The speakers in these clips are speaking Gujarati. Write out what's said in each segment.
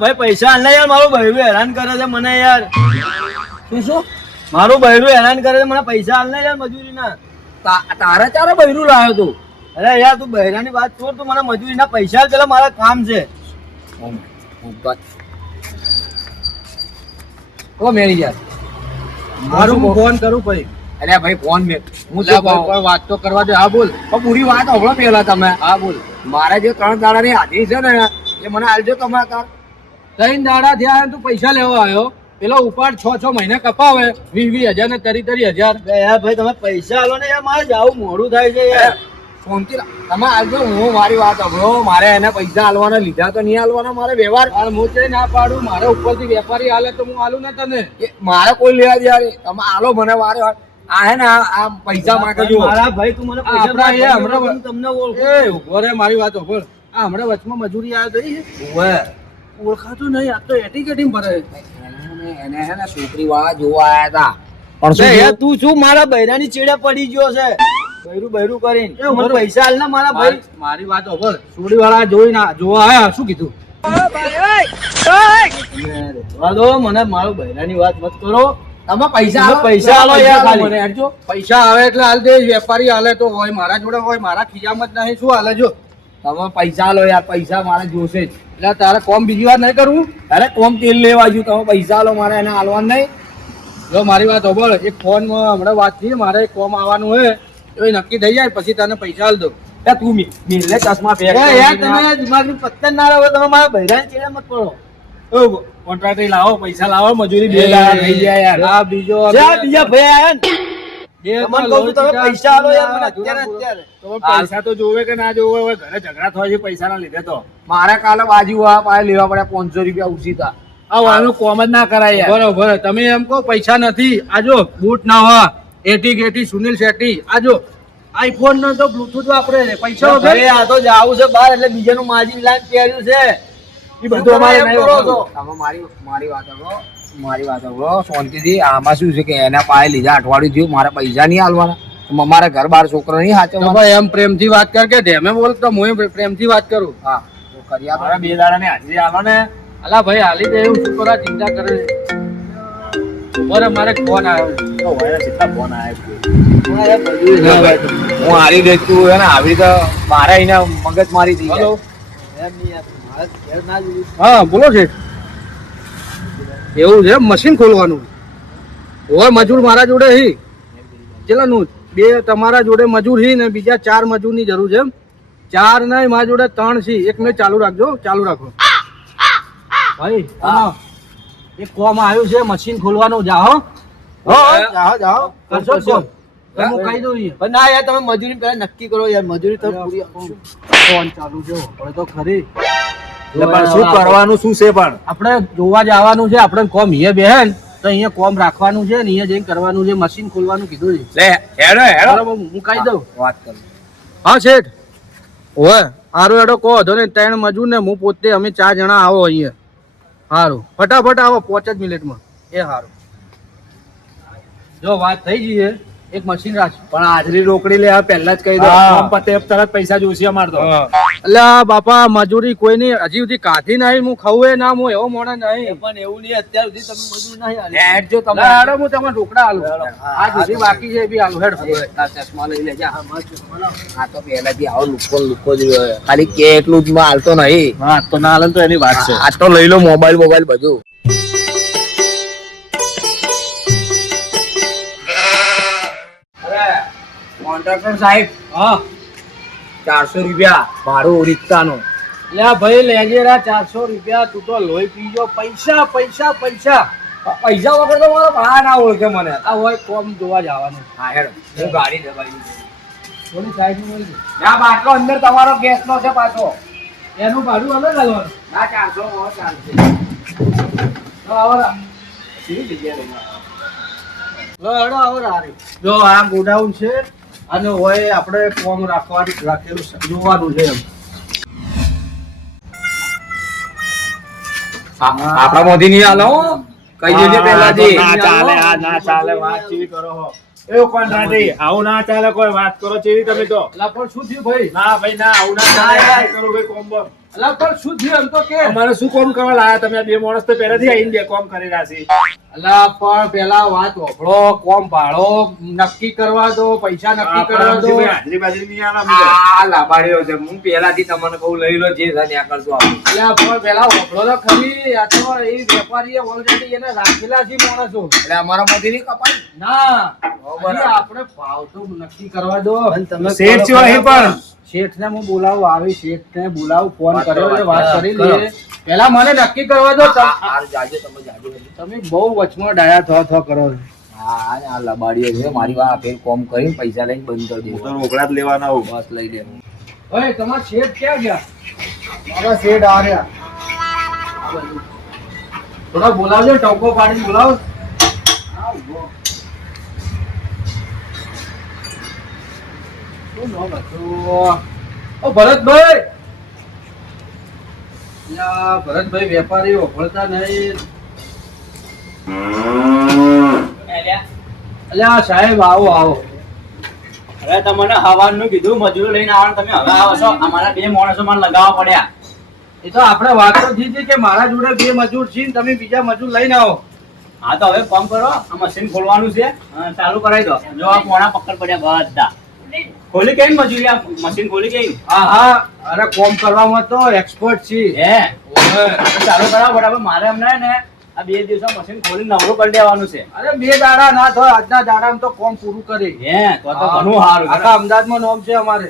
ભાઈ પૈસા આલે યાર, મારું બૈરું હેરાન કરે છે મને યાર. શું મારું બૈરું હેરાન કરે છે મને, પૈસા આલે યાર મજૂરીના. તારે ચારે બૈરું લાવ્યો તું? અરે યાર તું બૈરાની વાત છોડ, તું મને મજૂરીના પૈસા આલ, પેલા મારા કામ છે. ઓ મેરી યાર, મારું હું ફોન કરું ભાઈ. અલ્યા ભાઈ ફોન મેં હું વાત તો કરવા દે. હા બોલ. પણ પૂરી વાત હમણો પેલા તમે. હા બોલ. મારે જે 3 દાડાની હાજરી છે ને એ મને આલજો તમે. 3 દાડા થયા તું પૈસા લેવા આવ્યો, પેલો ઉપાડ 6 મહિના કપાવે 20,000 ને 30,000. યાર ભાઈ તમે પૈસા આલો ને યાર, મારે જાવું મોડું થાય છે યાર. ફોનથી તમે આલજો. હું મારી વાત હમણો, મારે એને પૈસા આલવાના લીધા તો નહીં આલવાના. મારે વ્યવહાર હું તે ના પાડું, મારે ઉપરથી વેપારી આલે તો હું આલું ને તને. મારે કોઈ લેવા દે યાર. તમે આલો મને વારે વાર. આ હે ને આ પૈસા માંગે જો મારા ભાઈ તું મને પૈસા આપણા ના એ આપ, હમણાં હું તમને ઓળખું. એ ઉભો રે, મારી વાત ઓભળ. આ હમણાં વચમાં મજૂરી આવ્યો તો ઓવે ઓળખાતું નહીં, આ તો એટીકેટી ભરે. એને હે ને છોકરી વાળા જોવા આયા હતા. પણ બે યાર તું શું મારા બૈરાની ચેડે પડી ગયો છે? બૈરું કરીને એ મને પૈસા આલ ને મારા ભાઈ. મારી વાત ઓભળ. સુડી વાળા જોવા આયા, શું કીધું? દો મને મારો બૈરાની વાત મત કરો. તમે પૈસા આલો, પૈસા આલો યાર ખાલી. મને હેડજો. પૈસા આવે એટલે હાલ દે. વેપારી હાલે તો હોય, મારા જોડે હોય, મારા ખીજામાં જ નહીં. શું હાલે જો? તમે પૈસા આલો યાર, પૈસા મારે જોશે જ. એટલે તારે કોમ બીજી વાર નહીં કરવું. અરે કોમ તેલ લેવા જ્યું, તમે પૈસા આલો, મારે એને આલવાનું નહીં. જો મારી વાત ઓભળ. એક ફોનમાં હમણાં વાત થઈ, મારે એક કોમ આવવાનું હોય એ નક્કી થઈ જાય પછી તને પૈસા આલ દઉં. તું મિલને ચશ્મા પહેર. યાર તમે દિમાગની પત્તન ના રહો, તમે મારા બૈરાની ચેડે મત પડો. કોન્ટ્રાક્ટર લાવો, પૈસા લાવો, મજૂરી 2 દાડા થઈ ગયા યાર. આ બીજો જ્યાં બીજા ભાઈ આયા ને બે તમને કહું છું, તમે પૈસા આલો યાર મને અત્યારે. તમે પૈસા તો જોવે કે ના જોવે, હવે ઘરે ઝઘડા થાય છે પૈસા ના લીધે. તો મારે કાલે બાજુ પાસે લેવા પડ્યા 500 રૂપિયા ઉછીતા. આનું કોમ જ ના કરાય યાર. બરોબર. તમે એમ કહો પૈસા નથી. આજો બૂટ ના હોય, એટી સુનિલ શેટ્ટી. આજો આઈફોન નો તો બ્લુટૂથ વાપરે છે. પૈસા વગર ભાઈ આ તો જાવું છે બહાર, એટલે બીજાનું માજી લાઈન પહેર્યું છે. એ બધું અમારે નહીં વાપરવું. તમે મારી વાત સાંભળો, મારી વાત સાંભળો શાંતિથી. આમાં શું છે કે એના પાસે લીધા અઠવાડિયું થયું, મારે પૈસા નહીં આલવાના. અમારે ઘર બાર છોકરો નહીં સાચવવાના. એમ પ્રેમથી વાત કર કે ધેમે બોલ તો હું પ્રેમથી વાત કરું. હા તો કરી આપો. 2 દાડાની હાજરી આલો ને. અલા ભાઈ હાલી દે, એવું શું કરવા ચિંતા કરે છે? બરાબર. મારે ફોન આવ્યો છે. ફોન આવ્યો. હું હારી દેખતું હે ને આવી તો મારે અહીંયા મગજ મારી થઈ. હલો. એમ નહીં યાર, મારા ઘેર ના જોયું. હા બોલો છે. એવું છે મશીન ખોલવાનું હોય. મજૂર મારા જોડે હી. ચેલાનું 2 તમારા જોડે મજૂર હી ને બીજા 4 મજૂરની જરૂર છે. 4 નહીં, મારા જોડે 3 છે. એક મિનિટ ચાલુ રાખજો, ચાલુ રાખો ભાઈ. એક કોમ આવ્યું છે, મશીન ખોલવાનું. જાઓ જાઓ જાઓ કરશો જ કોમ. હું કહી દઉં અહીંયા. પણ ના યાર તમે મજૂરી પહેલા નક્કી કરો યાર, મજૂરી તો પૂરી આપો. ફોન ચાલુ છે હવે તો ખરી. પણ શું કરવાનું શું છે? પણ આપણે જોવા જવાનું છે. આપણે કોમ અહીંયા બેહેન તો અહીંયા કોમ રાખવાનું છે ને અહીંયા જઈને કરવાનું છે. મશીન ખોલવાનું કીધું છે. લે હેડો હેડો. બરાબર, હું કહી દઉં. વાત કર. હા શેઠ. ઓય હારું હેડો કહો ધો ને. 3 મજૂર ને હું પોતે, અમે 4 જણા આવો અહીંયા. હારું ફટાફટ આવો 5 જ મિનિટમાં. એ હારું. જો વાત થઈ ગઈ છે, એક મશીન રાખ. પણ હાજરી રોકડી લે પહેલા જ કહી દો. કામ પતે તરત પૈસા જોશે અમાર તો. અલ્યા બાપા મજૂરી કોઈ નહીં, હજી સુધી કાઢી નહીં. હું ખાવું એ ના, હું એવો મોણસ નહીં. પણ એવું નહીં, અત્યાર સુધી તમે મજૂરી નહીં આલી. હેડ જો તમે. હેડો હું તમને રોકડા આલું. આ સુધી બાકી છે એ બી આલું. હેડ આ ચશ્મા લઈ લેજા. આ તો પહેલાથી આવો લુકો જ રહ્યો. ખાલી કે એટલું જ હાલતો નહીં. હા તો ના હાલે તો એની વાત છે. આ તો લઈ લો મોબાઈલ બધું. કોન્ટ્રાક્ટર સાહેબ, હા 400 રૂપિયા ભાડું રિક્ષાનું. લ્યા ભાઈ લેજે રા 400 રૂપિયા. તું તો લોહી પીજો. પૈસા પૈસા પૈસા પૈસા વગર તો મારો ભાડા ના ઓળખે મને. આ હોય કોમ જોવા જવાનું. હા હેડો, હું ગાડી દબાવી. થોડી સાઈડ માં મળી ના બાટલો અંદર તમારો ગેસ નો છે પાછો. એનું ભાડું અમે લાવવાનું. ના 400 માં ચાલશે. આવરા કેવી જગ્યાએ લઈ લો હેડો આવરા. જો આ ગોડાઉન છે અને હોય આપણે કોમ રાખેલું જોવાનું છે એમ. આપણા મોદી નહીં હાલો કઈ દેજે પહેલાથી. ના ચાલે, આ ના ચાલે. વાત ચીવી કરો હો એવું કોઈ નથી. આવું ના ચાલે. કોઈ વાત કરો ચીવી તમે તો. એટલે પણ શું થયું ભાઈ? ના ભાઈ ના, આવું ના ચાલે. કરો ભાઈ કોમ્બો. અલા પણ શું થયું એમ તો કે અમારે શું કામ કરવા લાયા તમે? આ બે માણસ તો પહેલાથી આવીને બે કામ કરી રહ્યા છે. અલા પણ પેલા વાત ઓભળો, કોમ ભાડો નક્કી કરવા દો, પૈસા નક્કી કરવા દો. હાજરી બાજરી નહીં આલા અમે. આ લાભાડીઓ છે. હું પહેલાથી તમને કહું લઈ લો જે થાય ત્યાં કરશો આપણે. અલા પણ પેલા ઓભળો તો ખરી. આ તો એ વેપારીએ ઓલરેડી એને રાખેલા છે માણસો. એટલે અમારા માંથી નહીં કપાય. ના બરાબર. હજી આપણે ભાવ તો નક્કી કરવા દો. અને તમે શેઠ છો અહીં પણ. શેઠને હું બોલાવું, આવી શેઠને બોલાવું, ફોન વાત કર્યો કરો, છે, વાત કરી કરો. લઈએ. પેલા મને નક્કી કરવા દો. હારું જાજો તમે જાજો. તમે બહુ વચમાં ડાયા થો કરો છો. હા આ લાભાડીઓ છે. મારી વાત ફેર કોમ કરીને પૈસા લઈને બંધ કરી હું તો દેવું. રોકડા જ લેવાના હોઉં. બસ લઈ લે. ઓય તમારા શેઠ ક્યાં ગયા? મારા શેઠ આ રહ્યા. થોડા બોલાવજો, ટોકો પાડીને બોલાવો. શું નામ હતું? ઓ ભરતભાઈ. અલ્યા, ભરતભાઈ વેપારી ઓળખતા નહીં. અલ્યા સાહેબ આવો આવો. હવે તમને હવાનું કીધું મજૂર લઈને આવવાનું, તમે હવે આવો છો. અમારા બે માણસો મને લગાવવા પડ્યા. એ તો આપણે વાત તો થઈ હતી કે મારા જોડે બે મજૂર છે ને તમે બીજા મજૂર લઈને આવો. હા તો હવે કામ કરો, આ મશીન ખોલવાનું છે, ચાલુ કરાવી દો. જો આ પોણા પકડ પડ્યા બધા. ખોલી કઈ મજૂરી, આ મશીન ખોલી કઈ? હા હા, અરે કોમ કરવામાં તો એક્સપર્ટ છે. હે તો ચાલુ કરાવો બરાબર. મારે એમને ને આ બે દિવસમાં મશીન ખોલી નવરું કરી દેવાનું છે. અરે બે દાડા ના થાય, આજના દાડામાં તો કોમ પૂરું કરી. હે તો ઘણું સારું. આખા અમદાવાદમાં નોમ છે અમારે.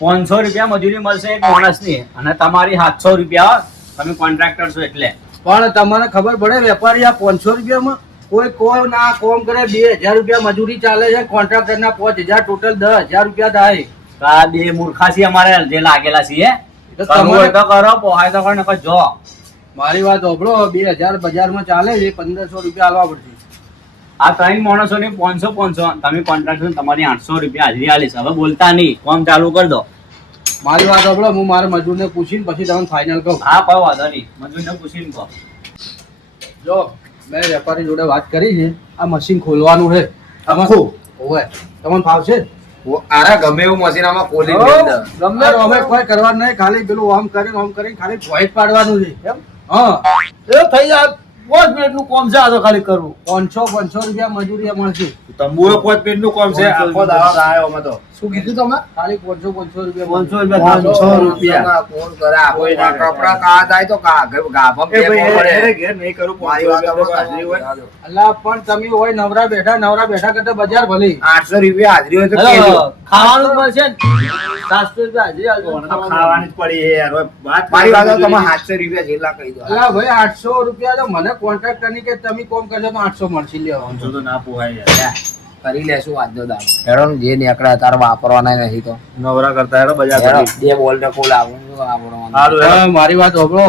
500 રૂપિયા મજૂરી મળશે એક માણસની, અને તમારી 700 રૂપિયા. તમે કોન્ટ્રાક્ટર છો એટલે. પણ તમને ખબર પડે વેપારી આ 500 રૂપિયામાં કોઈ ના કોમ કરે. 2000 રૂપિયા મજૂરી ચાલે છે, કોન્ટ્રાક્ટર ના 5000, ટોટલ 10000 રૂપિયા થાય. તો આ બે મૂર્ખાસી અમારે જે લાગેલા છીએ. તો કરવું હોય તમારે તો કરો, પોહાય તો કરો, નકર જો. મારી વાત સાંભળો, 2000 બજારમાં ચાલે છે, 1500 રૂપિયા આલવા પડશે. આ ત્રણ માણસો ની 500 તમે કોન્ટ્રાક્ટર તમારી 800 રૂપિયા હાજરી આલીશ. હવે બોલતા નહીં, કામ ચાલુ કરી દો. મારી વાત સાંભળો, હું મારા મજૂરને પૂછીને પછી તમને ફાઇનલ કહું. હા કોઈ વાંધો નહીં, મજૂરને પૂછીને કહો. જો મેં વેપારી જોડે વાત કરી છે, આ મશીન ખોલવાનું છે આખું? ઓવે તમને ફાવશે? આરા ગમે એવું મશીન આમાં ખોલી દે અંદર. ગમે તો અમે કોઈ કરવાનું નહીં, ખાલી પેલું આમ કરીને ખાલી ભોઈટ પાડવાનું છે. એમ? હા, એ થઈ જાય 5 મિનિટનું કામ છે, આ તો ખાલી કરવું. 500 રૂપિયા મજૂરી મળશે. તંબુએ 5 મિનિટનું કામ છે. આખો દાડો આયો અમે તો. શું કીધું તમે? ખાલી 500 રૂપિયા 500 રૂપિયા. કોણ કરે આ કોઈના કપડા કાળા થાય તો ગાભા એ ભાઈ પડે. એને ઘેર નહીં કરું. મારી વાત 500 રૂપિયા હાજરી હોય. અલ્લા પણ તમે હોય નવરા બેઠા કરતા બજાર ભલે. 800 રૂપિયા હાજરી હોય તો હેલો, કહેજો. ખાવાનું મળશે ને 700 રૂપિયા હાજરી આલજો. મને તો ખાવાની જ પડી છે યાર. હવે વાત મારી વાત કરી તમે 700 રૂપિયા જેટલા કહી દો. અલ્લા ભાઈ 800 રૂપિયા તો મને કોન્ટ્રાક્ટ કરી કે તમે કોમ કરજો તો 800 મળશે. લેવા 500 તો ના પોહાય યાર. કરી લેશું આજનો દાડો. હેડો ને જે નીકળે તાર વાપરવાના નથી તો નવરા કરતા હેડો બજાર હેડો, કરી. 2 બોલ ટકોલ આવું વાપરવાનું. હારું હેડો. હા, મારી વાત સાંભળો,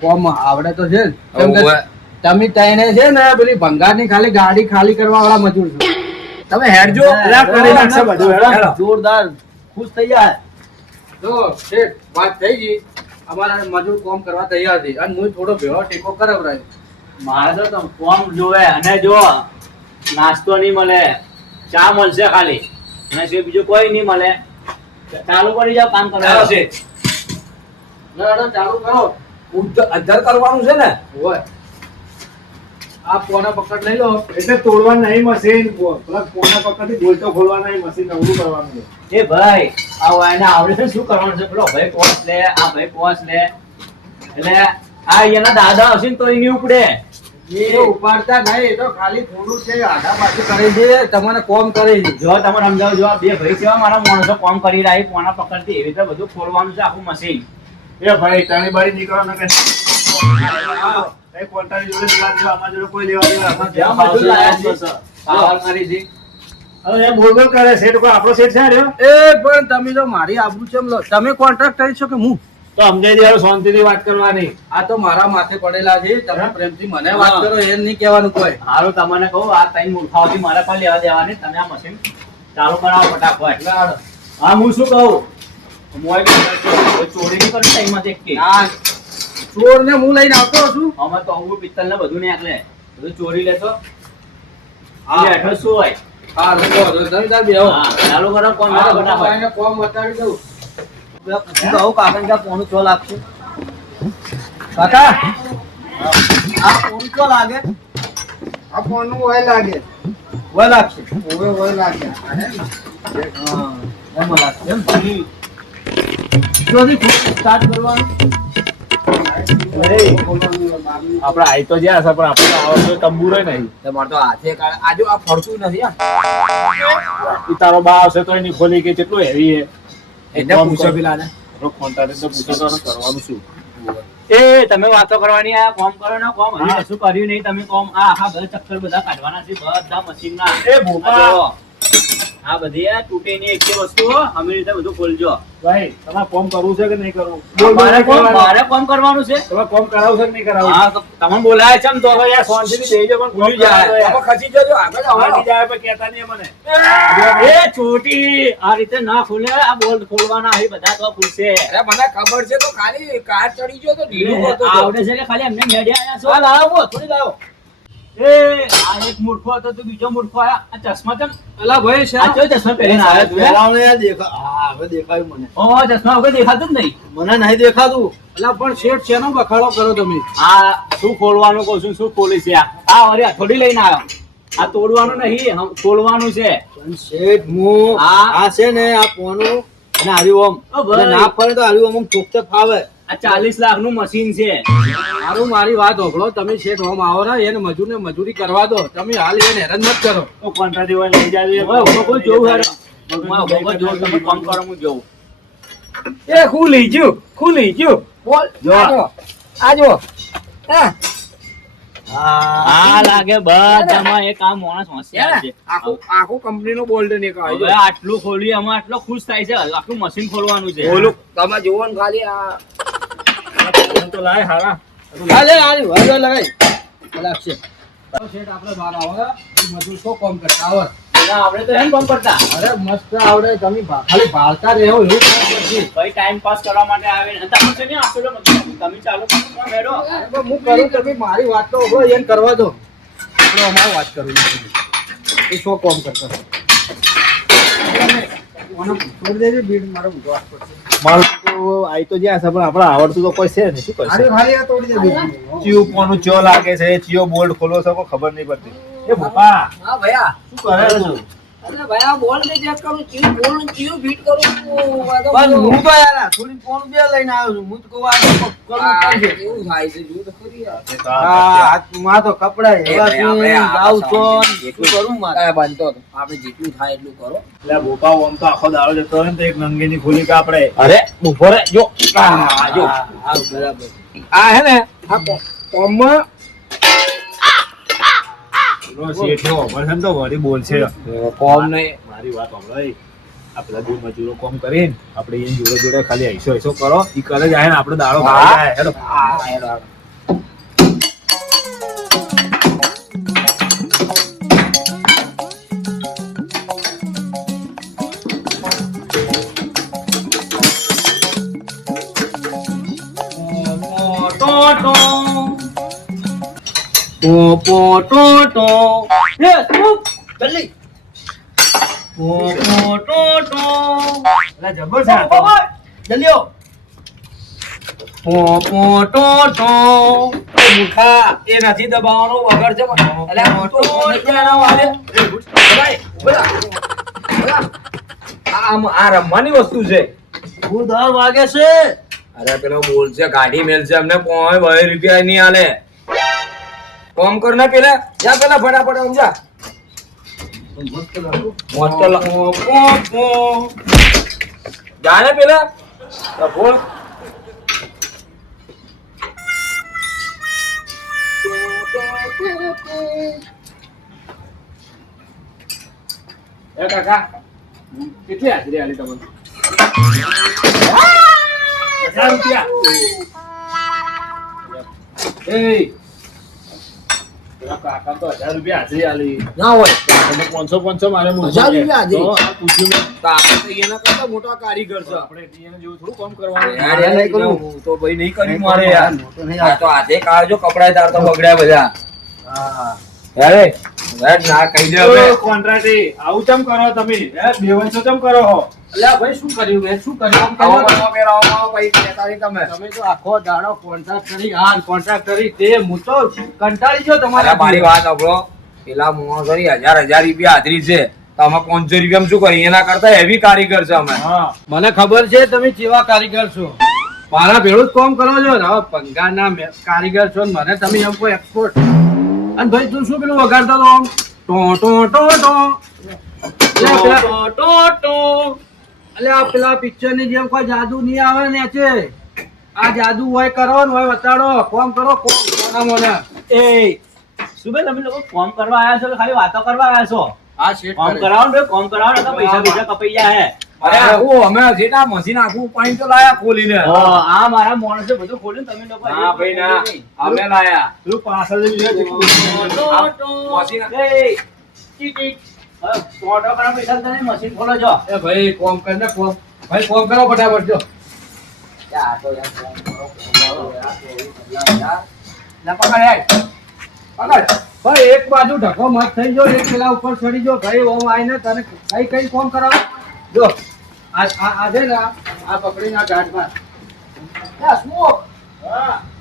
કોમ આવડે તો છે જ. કેમ કે ઓવે. તમે તઈને છે ને પેલી ભંગારની ખાલી ગાડી ખાલી કરવા વાળા મજૂર છો. તમે હેડજો. અલા, કરી નાખશે બધું હેડો. જોરદાર ખુશ થઈ જાય. જો શેઠ વાત થઈ ગઈ, અમારા મજૂર કોમ કરવા તૈયાર છે અને હું થોડો ભેળો ટેકો કરાવરાયો. મારે તો કામ જોવે, અને જો નાસ્તો નહીં મળે, ચા મળશે ખાલી, અને સિવાય બીજું કોઈ નહીં મળે. ચાલુ કરી જાવ કામ કરવા. ના, ચાલુ કરો. અધર કરવાનું છે ને? હોય આ પોના પકડ લઈ લો. એટલે તોડવાનું નહીં મશીન. પેલા કોના પકડથી બોલતો ખોલવાનું નહીં મશીન. નવરું કરવાનું છે. એ ભાઈ આ વાયને આવડે છે શું કરવાનું છે? પેલો ભાઈ પોસ લે, આ ભાઈ પોસ લે, એટલે આ એના દાદા હશે ને તો એની ઉપડે. એ ઉપાડતા નહીં, એ તો ખાલી થોડું છે, આધા પાછું કરે છે, તમને કોમ કરે છે. જો તમારે સમજાવો, જો આ બે ભાઈ છે મારા માણસો કામ કરી રહ્યા છે, પોના પકડતી એવી રીતે બધું ખોલવાનું છે આખું મશીન. એ ભાઈ તાણી બારી નીકળો ન કે એ કોન્ટ્રાક્ટર જોડે લેવા દેવા, અમારા જોડે કોઈ લેવા દેવા અમારે જ્યાં જ્યાં મજૂર લાયા મજૂર છે, પાવર કરી છે. હવે એ બોલ બોલ કરે છે. કોઈ આપણો સેટ છે આ રહ્યો? એ પણ તમે તો મારી આબરૂ ચમ લો? તમે કોન્ટ્રાક્ટ કરી છો કે હું? તો સમજાઈ દેવાનું, શાંતિથી વાત કરવાની. આ તો મારા માથે પડેલા છે, તમે પ્રેમથી મને વાત કરો, એમ નહીં કહેવાનું કોઈ. હારું તમને કહું, આ ત્રણ મૂર્ખાઓથી મારે કોઈ લેવા દેવાની. તમે આ મશીન ચાલુ કરાવો ફટાફટ. હા હું શું કહું, ચોરી નહીં કરી ટાઈમમાં એક કે ના, ચોર ને હું લઈને આવતો છું. અમે તો અવળું પિત્તલ ને બધું નીકળે, બધું ચોરી લેતો. આ એડ્રેસ શું હોય? હા, લોકો તમે તાર બેહો. હા ચાલુ કરો કોણ હા, ફટાફટ. હું કોમ બતાવી દઉં. પૂછું તો આવું કાકા ને ક્યાં પોણું 6 લાખ છે. કાકા આ ફોન તો લાગે આ ફોન હોય લાગે હોય લાગશે હોય લાગે હા એમાં લાગશે એમ જોથી સ્ટાર્ટ કરવાનું આપડે આઈ તો જ્યાં છે પણ આપણે આવડતો તંબુરો નહીં તમારે તો હાથે આજુ આ ફરતું નથી ઈ તારો બા આવશે તો એની ખોલી કે કેટલું હેવી હે એટલે પૂછો પેલા ને કોન્ટ્રાક્ટર તો પૂછો તો કરવાનું શું એ તમે વાતો કરવાની આ કોમ કરો ને કોમ હજી કશું કર્યું નહીં તમે કોમ આ આખા બધા ચક્કર બધા કાઢવાના છે બધા મશીન ના એ ભોપા આ બધી આ તૂટે ની એક વસ્તુ અમે રીતે બધું ખોલજો ભાઈ તમારે કોમ કરવું છે કે નહીં કરવું મારે કોમ કરવાનું છે તમે કોમ કરાવશો કે નહીં કરાવવું હા તો તમને બોલાય છે તો યાર શાંતિથી દેજો પણ ભૂલી જાય તમે ખસી જજો આગળ આવડી જાય પણ કહેતા નહીં મને એ છોટી આ રીતે ના ખોલે આ બોલ્ટ ખોલવાના અહીં બધા તો ખુલશે અરે મને ખબર છે તો ખાલી કાર ચડી ગયો તો ઢીલું કરતો હતો. આવડે છે કે ખાલી એમને મેડે આયા છો લાવો થોડી લાવો એ આ એક મૂર્ખો હતો તો બીજો મૂર્ખો આયા આ ચશ્મા કેમ અલા ભાઈ આ શા ચો ચશ્મા પહેરીને આવ્યો તું પેલાને યાર દેખા હા હવે દેખાયું મને ઓ ચશ્મા વગર દેખાતું જ નહીં મને નહીં દેખાતું અલા પણ શેઠ શેનો બખાડો કરો તમે આ શું ખોલવાનું કહું છું શું ખોલી છે આ અરે થોડી લઈને આવ્યો આ તોડવાનું નહીં ખોલવાનું છે પણ શેઠ હું હા. આ છે ને આ પોનું અને હાર્યું ઓ ઓમ ભાઈ. એટલે ના ફરે તો હાર્યું ઓમ ચોકતે ફાવે આ 40 લાખ નું મશીન છે મારું મારી વાત હોભળો તમે શેઠ હોમ આવો ને એને મજૂરને મજૂરી કરવા દો તમે હાલ એને હેરાન મત કરો તો કોન્ટ્રાક્ટ હોય લઈ જાય હવે કોઈ જોવું હેરો હવે જો તમે કામ કરો હું જોઉં એ ખુલી ગયું બોલ જો. આજો હા આ લાગે બધામાં એક આ માણસ હોશિયાર છે આખું કંપનીનું બોલ્ટ હવે નીકળે આટલું ખોલી આમાં આટલો ખુશ થાય છે આખું મશીન ખોલવાનું છે બોલું તમે જુઓ ને ખાલી આ તો લાય હારા હાલે હાર્યું હવે લગાઈ લાગશે શેઠ આપણે બહાર આવો ને એ મજૂર શું કામ કરતા આવડે ના આપણે તો એમ કામ કરતા અરે મસ્ત આવડે તમે ખાલી ભાળતા રહો એવું કામ કરજો. ભાઈ ટાઈમ પાસ કરવા માટે આવે ને તમે છે ને આપેલો મતલબ તમે ચાલો તમે હેડો અરે પણ હું કરું તમે મારી વાત તો હોભળો એને કરવા દો આપણે અમારી વાત કરું એ શું કામ કરતા છોડી દેજો બીડ મારે મૂકવા પડશે મારું તો આઈ તો જ્યાં છે પણ આપણે આવડતું તો કોઈ છે નહીં શું કરશે અરે ભાઈ આ તોડી દે બીડ ચિયો કોનું ચો લાગે છે ચિયો બોલ્ટ ખોલો છે કોઈ ખબર નહીં પડતી એ ભૂપા હા ભૈયા શું કરે છે અરે ભૈયા બોલ ને ચેક કરું ચિયું બોલ ને ચિયું ફિટ કરું પણ હું તો યાર આ થોડી ફોન બે લઈને આવ્યો છું હું તો કહું આ તો કરવું પડશે કેવું થાય છે જો તો ખરી યાર હા હાથમાં તો કપડા એવા છે જાઉં છો શું કરું મારે આ બનતો હતો આપણે જેટલું થાય એટલું કરો એટલે ભૂપા આમ તો આખો દાડો જતો રહે ને તો એક નંગીની ખોલી કે આપણે અરે ઉભો રે જો આ જો હા બરાબર આ હે ને આ કોમમાં શેઠનો ઓપરેશન તો વળી બોલશે કોમ ને મારી વાત સાંભળો એ. આ પેલા બે મજૂરો કોમ કરીને આપણે એની જોડે જોડે ખાલી ऐसो કરો ઈ કરે જાય ને આપણે દાડો ખાઈ જાય હેડો. જલ્દી એટલે જબર છે આ તો. જલ્દી આવો. મૂર્ખા એ નથી દબાવવાનો વગર છે એટલે મોટો આ રમવાની વસ્તુ છે હું 10 વાગે છે અરે પેલો બોલ છે ગાડી મેલ છે અમને 2 રૂપિયા નહીં આલે કોમ કર ને પેલા જા પેલા ફટાફટ આમ જા જા ને પેલા બોલ એ કાકા કેટલી હાજરી આલી તમને 1000 રૂપિયા એ પેલા કાકા તો 1000 રૂપિયા હાજરી આલી ના હોય તમે 500 મારે 1000 રૂપિયા હાજરી? તો આ પૂછ્યું મેં. કાકા તો એના કરતા મોટા કારીગર છે આપણે એના જેવું થોડું કામ કરવાનું યાર યાર નહીં કરું હું તો ભાઈ નહીં કર્યું મારે યાર મોટો નહીં આ તો હાથે કાઢજો કપડા તાર તો બગડ્યા બધા હા અરે યાર ના કહી દે હવે કોન્ટ્રાક્ટી આવું ચમ કરો તમે હે બેવંશો ચમ કરો હો અલ્યા ભાઈ શું કર્યું મેં શું કર્યું આમ આવો કર્યું? આવો પેલા આવો આવો પછી કહેતા નહીં તમે તમે તો આખો દાડો કોન્ટ્રાક્ટ કરી આ કોન્ટ્રાક્ટ કરી તે હું તો કંટાળી ગયો અરે તમારા મારી વાત સાંભળો પેલા માણસો ની 1000 રૂપિયા હાજરી છે તો અમે 500 રૂપિયા શું કરીએ એના કરતા હેવી કારીગર છે અમે હા મને ખબર છે તમે કેવા કારીગર છો મારા ભેળું જ કામ કરો છો ને હવે પંગારના કારીગર છો ને મને તમે એમ કોઈ એક્સપોર્ટ અને ભાઈ તું શું પેલું વગાડતો હતો આમ ટો ટો ટો ટો અલે આ પેલા પિક્ચર ની જેમ કોઈ જાદુ નહીં આવે ને છે આ જાદુ હોય કરો ને હોય વતાડો કોમ કરો કોના મોને એ શું ભાઈ તમે લોકો કોમ કરવા આયા છો કે ખાલી વાતો કરવા આયા છો? આ શેઠ કોમ કરે. કરાવો ને કોમ કરાવો ને તો પૈસા બીજા કપાઈ જાય હે. અરે આખું અમે જેટા મશીન આખું પાણી તો લાયા ખોલીને આ મારા માણસે બધું ખોલ્યું ને તમે લોકો હા ભાઈ ના અમે લાયા તું પાછળ જઈને મશીન એ, ટીક ટીક. હવે ટોટો કરવા પૈસા તને મશીન ખોલો છો. એ ભાઈ કોમ કર ને કોમ ભાઈ કોમ કરો ફટાફટ જો આ તો યાર ફોન કરો, ફોન કરો યાર, ચોવીસ યાર. લા પકડ યાર. પકડ. ભાઈ એક બાજુ ઢકો મત થઈ ગયો એક પેલા ઉપર ચડી ગયો ભાઈ ઓમ આઈને તને કઈ કોમ કરાવો જો આ છે ને આ પકડીને આ ગાંઠમાં યા શું?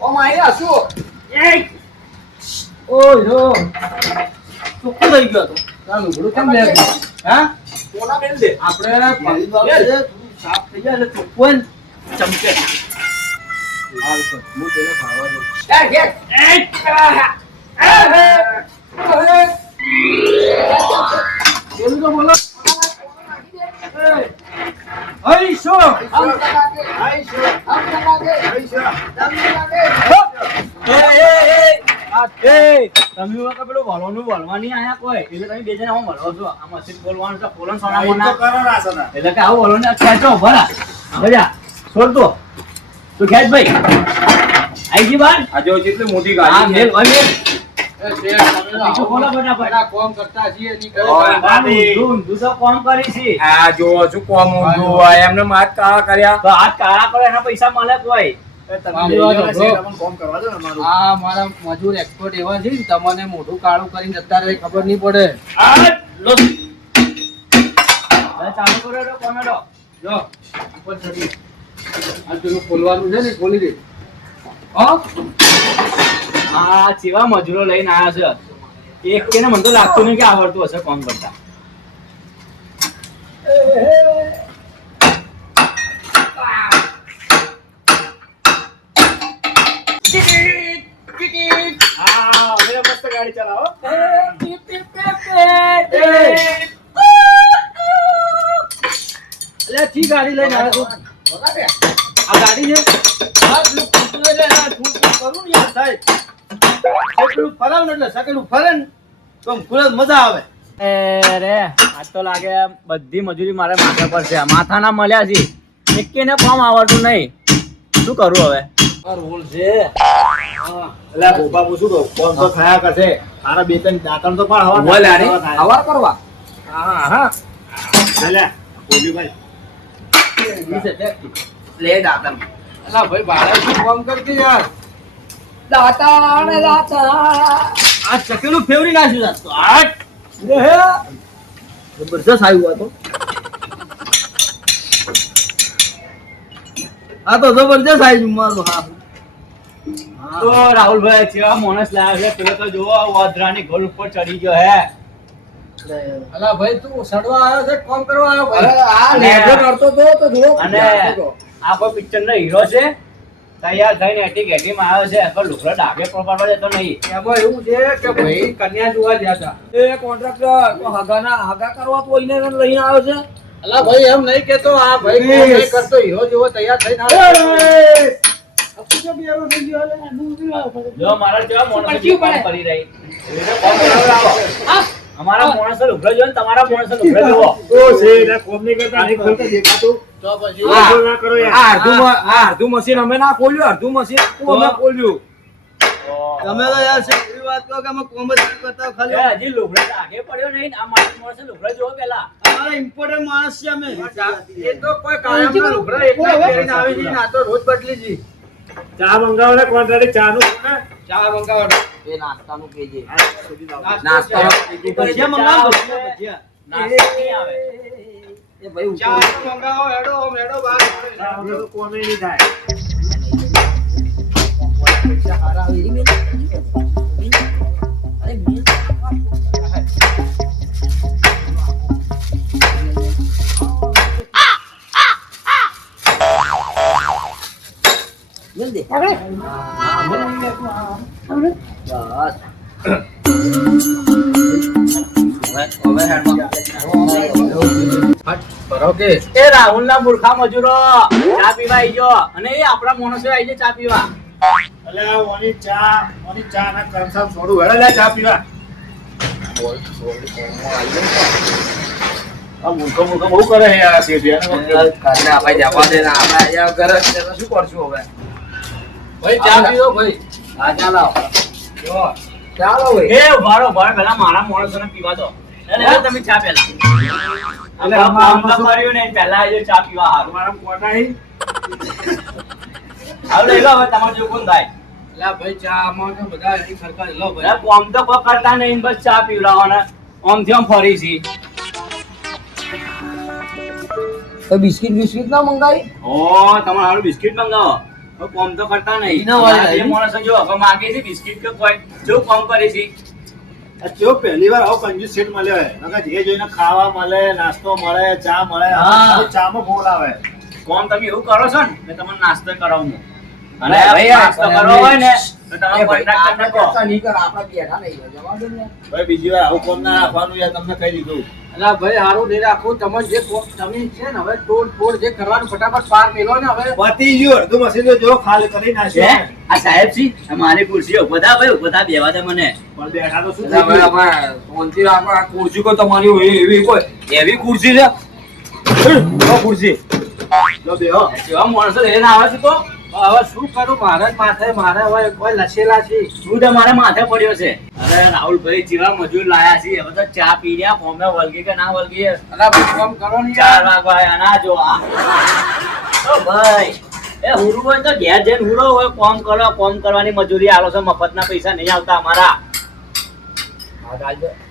ઓ માય શું? ઓય હો ચોખ્ખું થઈ ગયો હતો. ચાલો ગુરુ કેમ લે હા કોના મેલ દે. આપણે પહેલી વાર છે, થોડું સાફ થઈ જાય એટલે ચોખ્ખું હોય ને, ચમકે. હું પેલો ખાવા દઉં યાર ઘેર. પેલું તો બોલો હઈ શું તમે લોકો પેલું વળવાનું વળવા નહીં આયા કોઈ એટલે તમે બે જણા આમ વળો છો આ મશીન ખોલવાનું છે ખોલન સોના એટલે કે આવું વળો ને ખેંચો ભરા ભજા છોડ દો તું ખેંચ ભાઈ આઈ ગઈ બાર આ જો જેટલી મોટી હા ગાડી મેલ છે. ભાઈ બીજું બોલો ફટાફટ. બધા કોમ કરતા છીએ નહીં કરે. ઓય. ઊંધું તો કોમ કરી છે આ જો શું કોમ ઊંધું હોય એમને માથ કાળા કર્યા તો હાથ કાળા કરો એના પૈસા મળે કોઈ આ મારા મજૂર એક્સપર્ટ એવા છે ને તમને મોઢું કાળું કરીને અત્યારે ખબર નહીં પડે હવે ચાલુ કરો તો કોમેડો જો ઉપર ચડી આ પેલું ખોલવાનું છે ને ખોલી દે હા આ ચેવા મજૂરો લઈને આવ્યા છે એક કે મને તો લાગતું નહીં કે આવડતું હશે કોમ કરતા હા હવે મસ્ત ગાડી ચલાવો અલ્યા ઠી ગાડી લઈને આવ્યો તું આ ગાડી છે આ પેલું કૂતરું એટલે આ કૂતરું કરું ને યાર સાહેબ. પેલું ફરાવ ને એટલે સકેલું ફરે ને તો આમ ખુલ્લે મજા આવે. રે આજ તો લાગે બધી મજૂરી મારે માથા પર છે માથાના મળ્યા છે એકેને કોમ આવડતું નહીં શું કરું હવે આ રોલ છે એટલે ગોપા હું શું કહું કોમ તો થયા કરશે તારા બે ત્રણ દાંતણ તો પણ હવા બોલ યાર હવાર કરવા હા હા એટલે બોલ્યું ભાઈ લે દાતન અલા ભાઈ બાળક શું કામ કરતી યાર દાતણ દાતણ આ ચકેલું ફેવરી નાખ્યું છે આજ તો. આઠ. જબરજસ્ત આવ્યું આ તો. આ તો જબરજસ્ત આવ્યું મારું હા. તો રાહુલભાઈ કેવા માણસ લાવ્યો છે પેલો તો જોવો વાદરાની ઘોડ ઉપર ચડી ગયો હે અલા ભાઈ તું સડવા આવ્યો છે કામ કરવા આવ્યો ભાઈ આ લેબડો કરતો તો જુઓ અને આ કોઈ પિક્ચર નો હીરો છે તૈયાર થઈને એટી ગેટીમાં આવ્યો છે પણ લુગડો ડાકે પકડવા જતો નહીં એમાં એવું છે કે ભાઈ કન્યા જોવા ગયા હતા એ કોન્ટ્રાક્ટર તો હગા કરવા તો એને લઈને આવ્યો છે અલા ભાઈ એમ નહીં કેતો આ ભાઈ કોમ નહીં કરતો હીરો જેવો તૈયાર થઈને આવ્યો જો મારા જેવા માણસો કામ કરી રહી કામ કરાવડાવો. અમારા માણસો લુગડો જોઈને તમારા માણસો લુગડો જોવો તો છે એટલે કોમ નહીં કરતા નહીં ખોલતા દેખાતું તો પછી બોલ ના કરો યાર આ અડધું મશીન અમે ના ખોલ્યું અડધું મશીન અમે ખોલ્યું તમે તો યાર એવી વાત કહો કે અમે કોમ જ નહીં કરતા ખાલી એ હજી લુગડો ડાકે પડ્યો નહીં આ મારા માણસો લુગડો જોવો પેલા અમારા ઇમ્પોર્ટન્ટ માણસ છે અમે. એ તો કોઈ કાયમના લુગડા એકલા પહેરીને આવી જઈને આ તો રોજ બદલી જી ચા મંગાવો ને કોન્ટ્રાક્ટ ચા નું ચા મંગાવવાનો એ નાસ્તાનું કેજે નાસ્તો નાસ્તાનું ભજીયા મંગાવો, ભજીયા. નાસ્તો નહીં આવે એ ભાઈ ચા મંગાવો હેડો મેડો બાર કોમે નહીં થાય પૈસા હારા આવે એવી મેં. અરે મેં મિલ દે. બસ. હવે હેડમાં. બરો કે એ રાહુલ ના મૂર્ખા મજૂરો ચા પીવા આઈ જો અને એ આપણા માણસો આઈ જાય ચા પીવા. અલ્યા ઓની ચા ના કરમસામ છોડું હેડે લે ચા પીવા આ મૂર્ખો બહુ કરે છે યાર શેઠ યાર કાલે આપણે જવા દે ને આપણે અહીંયા ઘરે જ છે તો શું કરશું હવે? ભાઈ ચા પીવો ભાઈ. હા ચાલો જો ચાલો ભાઈ. એ ઉભારો પેલા મારા માણસોને પીવા દો. અને હવે તમે ચા પેલા અલે કામ આમાં તો કર્યું ને પહેલા આઈ જાઓ ચા પીવા હારું. મારા કોટા હી હવે લઈ લો હવે તમારે જેવું કોણ થાય. લા ભાઈ ચા આમાં તો બધા એની સરકાર લો ભાઈ. અરે કોમ તો કોઈ કરતા નહીં બસ ચા પીવડાવવાના આમથી આમ ફરી છી. તો બિસ્કિટ ના મંગાવી? ઓ તમારે હારું બિસ્કિટ મંગાવો. હવે કોમ તો કરતા નહીં. એના વાળી આ બે માણસો જો હવે માગે છે બિસ્કિટ કે કોઈ જો કોમ કરે છે. જો પહેલી વાર આવો કંજૂસ સેટ મળ્યો હે નકર જે જોઈને ખાવા મળે નાસ્તો મળે ચા મળે હા. ચામાં બોલાવે કોમ તમે એવું કરો છો ને મેં તમને નાસ્તો કરાવું છું. અને ભાઈ, નાસ્તો આ કરવો હોય ને તો એ તમે ભાઈ, કોન્ટ્રાક્ટર આપણે ને કહો. ચર્ચા નહીં કરો, આપણે બેઠા નહીં. જવા દો ને. ભાઈ બીજી વાર આવું કોમ ના રાખવાનું યાર તમને કહી દીધું અલા ભાઈ હારું નહીં રાખું તમે જે તમે છે ને હવે તોડ જે કરવાનું ફટાફટ પાર મેલો ને હવે. પતી ગયું અડધું મશીન તો જો ખાલી કરી હે? નાખ્યો આ સાહેબ છી આ મારી ખુરશીઓ બધા ભાઈ બધા બેવા દે મને. પણ બેઠા તો શું એટલે હવે આપણે શાંતિ રાખો. આ ખુરશી કોઈ તમારી હોય એવી કોઈ એવી ખુરશી છે? ઓ ખુરશી જો બેહો એવા માણસો લઈને આવે છે તો હવે શું કરું મારે જ માથે મારે હવે કોઈ લસેલા છે. શું તમારા માથે પડ્યો છે? અરે રાહુલભાઈ જેવા મજૂર લાયા છે હવે તો ચા પી રહ્યા ફોમે વળગી કે ના વળગી અલા ભાઈ કામ કરો ને 4 યાર. વાગવા આયા ના જો આ ઓ ભાઈ એ હુરુ હોય તો ઘેર જઈને હુરો હોય કોમ કરવાની મજૂરી આલો છો મફતના પૈસા નહીં આવતા અમારા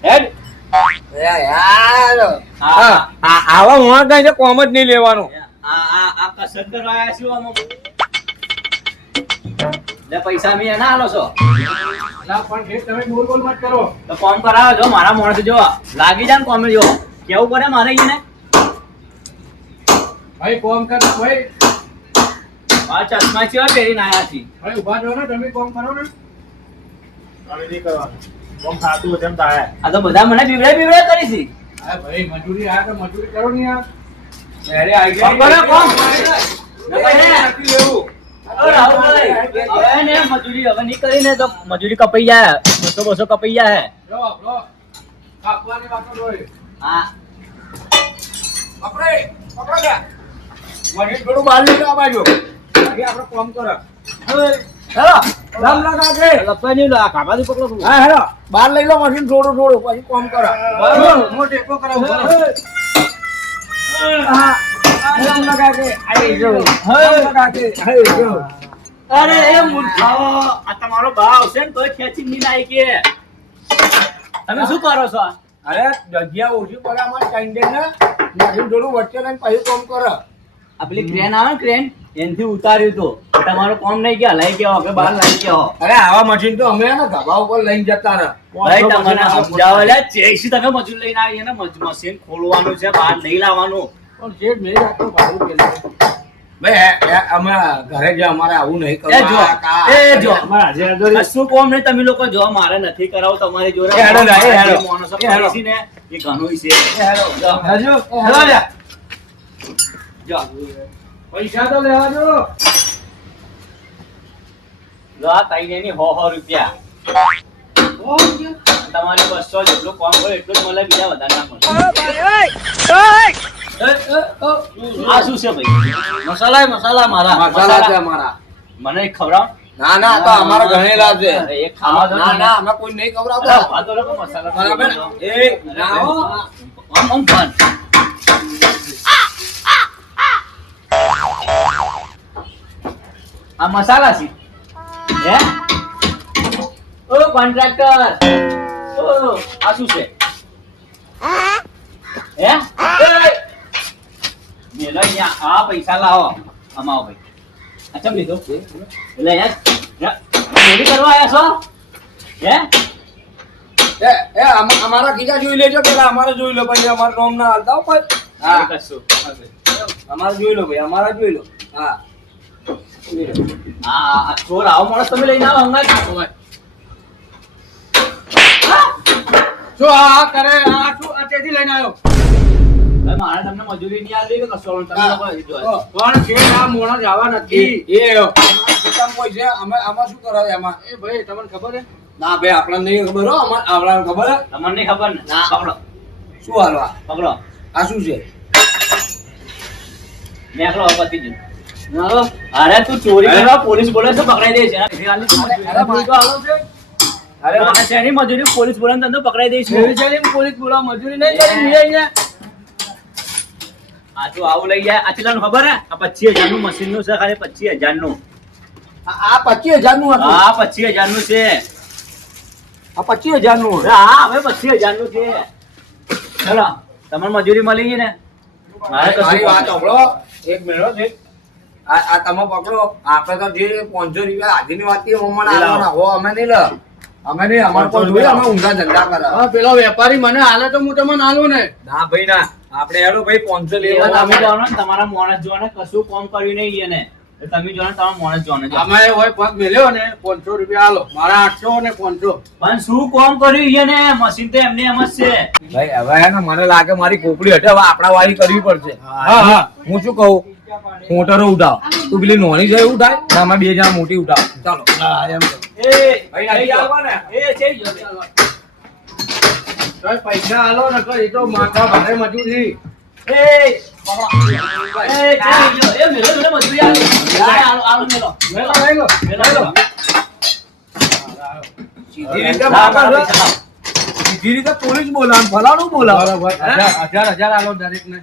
હેડ યાર આ આવા મોણ કઈ કોમ જ નહીં લેવાનું. આ કસરત કરવા આયા છો આમાં લે પૈસા મે ના આલો છો અલા પણ જે તમે બોલ મત કરો. તો કોમ કરાવો જો મારા માણસ જો લાગી જાય ને કોમે જો કેવું પડે મારે એને ભાઈ કોમ કરો ભાઈ. આ ચશ્મા ચેવા પહેરીને આયા છે ભાઈ ઉભા રહો ને તમે કોમ કરો ને. હવે નહીં કરવાનું કોમ થાતું હોય તેમ થાય આ તો બધા મને બીવડે કરી છે અરે ભાઈ મજૂરી આ તો મજૂરી કરો ને યાર. અરે આઈ કોમ કરો કોમ નથી લેવું. ઓ રાહુલભાઈ હવે ને મજૂરી હવે નહીં કરીને તો મજૂરી કપાઈ જાય 200 કપાઈ જાય લો લો કાપવાની વાતો હોય. હા પકડો ગયા. મને થોડું બહાર લઈ લો આ બાજુ. બાકી આપણે કોમ કરો. હેલો રામ લગા કે લપા નહીં લો આ કાપાથી પકડો તું. હા હેલો બહાર લઈ લો મશીન થોડું પછી કોમ કરો. મોટો ટેકો કરાવો. હા રામ લગા કે આઈ જો રામ લગા કે આઈ જો. અરે એ મૂર્ખાઓ આ તમારો ભાવ છે ને તોય ખેંચી નહીં લાવી કે તમે શું કરો છો અરે જગ્યા ઓછી પડે અમારે કાંડે ને મશીન થોડું વચ્ચે લઈને પછી કોમ કરો. આ પેલી ક્રેન આવે ને ક્રેન એનથી ઉતાર્યું તો તમારું કોમ નહીં કે હલાઈ ગયો કે બહાર લાવી ગયો અરે આવા મશીન તો અમે ને ગભા ઉપર લઈને જતા રહે. ભાઈ તમને સમજાવો લે ચેસી તમે મજૂર લઈને આવી ને મશીન ખોલવાનું છે બહાર નહીં લાવવાનું પણ શેઠ મેં રાખો ભાડું પેલું. ભાઈ અમે ઘરે જે અમારે આવું નહીં એ જો એ જો અમારા હાજર હાજર કશું કોમ નહીં તમે લોકો જો મારે નથી કરાવું તમારી જોડે એ હેડો જા, એ હેડો. માણસો એ હેડો. કરી છે ને એ ઘણું છે જો. હેલો જા. જો પૈસા તો લેવા દો. જો આ તૈયારી 100 રૂપિયા તમારી 200 જેટલું કોમ કરો એટલું જ મળે બીજા વધારે ના મળે આ શું છે ભાઈ મસાલા મારા મસાલા છે અમારા. મને એક ખવડાવો ના ના તો અમારા ગણેલા છે. અરે એક ખાવા દો ના ને. ના અમે કોઈ નહીં અરે ખવડાવતા. ખાવા દો લોકો મસાલા બરાબર ખાવા દો. એ ના હો. આમ ફન આ મસાલા છે હે ઓ કોન્ટ્રાક્ટર ઓ આ શું છે હે એ! મેલો અહીંયા આ પૈસા લાવો અમાવો ભાઈ આ ચમ લીધો એટલે યાર ચોરી કરવા આયા છો હે અમારા ખીચા જોઈ લેજો પેલા અમારે જોઈ લો પછી અમારું નામ ના હાલતા હો ભાઈ હા કશું અમારે જોઈ લો ભાઈ અમારા જોઈ લો હા આ ચોર આવો માણસ તમે લઈને આવો હંગાઈ શું આ કરે આ શું આ તેથી લઈને આવ્યો ભાઈ મારે તમને મજૂરી નહીં આલી કે કશો તમે લોકો જોઈ. પણ છે આ મોણા જવા નથી એ અમારા ખીચામાં કોઈ છે અમે આમાં શું કરાવે એમાં એ ભાઈ તમને ખબર છે ના ભાઈ આપણને નહીં ખબર હો આપણાને ખબર હે તમને નહીં ખબર ને પકડો શું હાલવા પકડો આ શું છે મેકલો પતિ જ અરે તું ચોરી કરવા પોલીસ બોલે છે પકડાઈ દે છે અરે મારે શેની મજૂરી પોલીસ બોલે તને તો પકડાઈ દઈશ પોલીસ બોલા મજૂરી નહીં કરી અહીંયા આ તો આવું લઈ જાય આ ચેટલાનું ખબર હે આ 25000 નું મશીન નું છે ખાલી 25000 નું આ 25000 નું હતું હા 25000 નું છે આ 25000 નું હા હવે 25000 નું છે ચલો તમારે મજૂરી મળી ગઈ ને મારે મારી વાત કશું સાંભળો એક મિનિટ છે આ તમે પકડો આપણે તો જે 500 રૂપિયા આધીની વાત થી મમ્માને આલવાના હો અમે નહીં લે અમે નહીં અમારે કોઈ જોઈએ અમે ઊંધા ધંધા કરે હા પેલો વેપારી મને હાલે તો હું તમને આલું ને ના ભાઈ ના આપણે હેડો ભાઈ 500 એવા લેવા તમે જોવાનો ને તમારા માણસ જોવાને કશું કામ કર્યું નહીં એને તમે જોવાનો તમારા માણસ જોવાને જો. અમે હોય પગ મેલ્યો ને 500 રૂપિયા આલો મારા 800 ને 500 પણ શું કામ કર્યું એને મશીન તો એમને એમ જ છે ભાઈ હવે હે ને મને લાગે મારી કોપડી હટે હવે આપણા વાળી કરવી પડશે હા હા હું શું કહું મોટરો ઉઠાવ તું પેલી નોની જાય ઉઠાય ને અમે બે જણા મોટી ઉઠાવ ચાલો હા એમ એ ભાઈ અહીં આવવા ને એ છે જ જો. તો પૈસા આલો ને કઈ તો માથા ભારે મજૂરી એ પકડો. એ છે જ જો. એ મેલો મેલો મજૂરી આલો આલો મેલો મેલો મેલો મેલો મેલો સીધી રીતે માગા છે. સીધી રીતે પોલીસ બોલાવ ફલાણું બોલાવ બરાબર 1000 આલો દરેક ને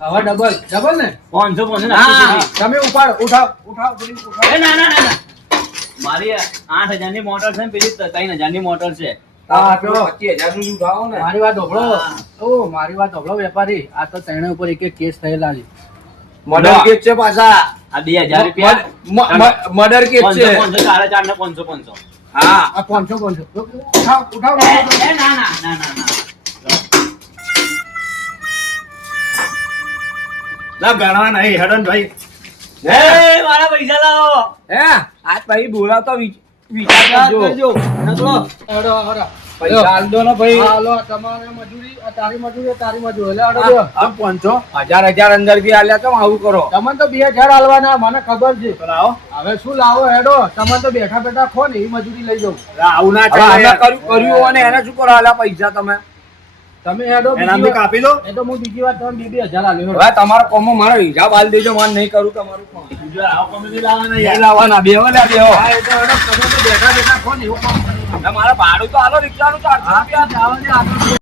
હવે ડબલ ને 500 હા નાખી તમે ઉપાડ ઉઠાવ પોલીસ ઉઠાવ એ ના ના ના ના મારી 8000 ની મોટર છે ને પેલી 3000 ની મોટર છે હા પેલો 25000 નું ઉઠાવો ને મારી વાત સાંભળો ઓ મારી વાત સાંભળો વેપારી આ તો તેણે ઉપર એક એક કેસ થયેલા છે મર્ડર કેસ છે પાછા આ 2000 રૂપિયા મર્ડર કેસ છે 500 4 4 ને 500 હા આ 500 ઉઠાવ એ ના ના ના ના ના ના ગણવા નહીં હેડન ભાઈ એ મારા પૈસા લાવો હે આજ ભાઈ બોલાવતો વિચાર કરજો નકલો એડો હરા પૈસા આલ દો ને ભાઈ હાલો તમારે મજૂરી આ તારી મજૂરી તારી મજૂરી એટલે અડો દો આ 500 1000 અંદર થી આલ્યા તો આવું કરો તમને તો 2000 આલવાના મને ખબર છે આવો હવે શું લાવો હેડો તમે તો બેઠા બેઠા ખો ને એ મજૂરી લઈ જાઓ આવું ના હવે અમે ચાલે કર્યું અને એને શું કરો આલ્યા પૈસા તમે તમે હેડો એનાથી બીજી વાર- કાપી લો એ તો હું બીજી વાર તમે 2000 આલ્યો હવે તમારા કોમમાં મારો હિસાબ આલ દેજો માન નહીં કરું તમારું કામ બીજો આવો કોમેડી લાવવાના નહીં યાર લાવવાના બેહો લ્યા બેહો હા એ તો હેડો તમે તો બેઠા બેઠા ખો ને એવું કામ કરો મારા ભાડું તો આલો રિક્ષાનું 400 રૂપિયા જવા દે, આ તો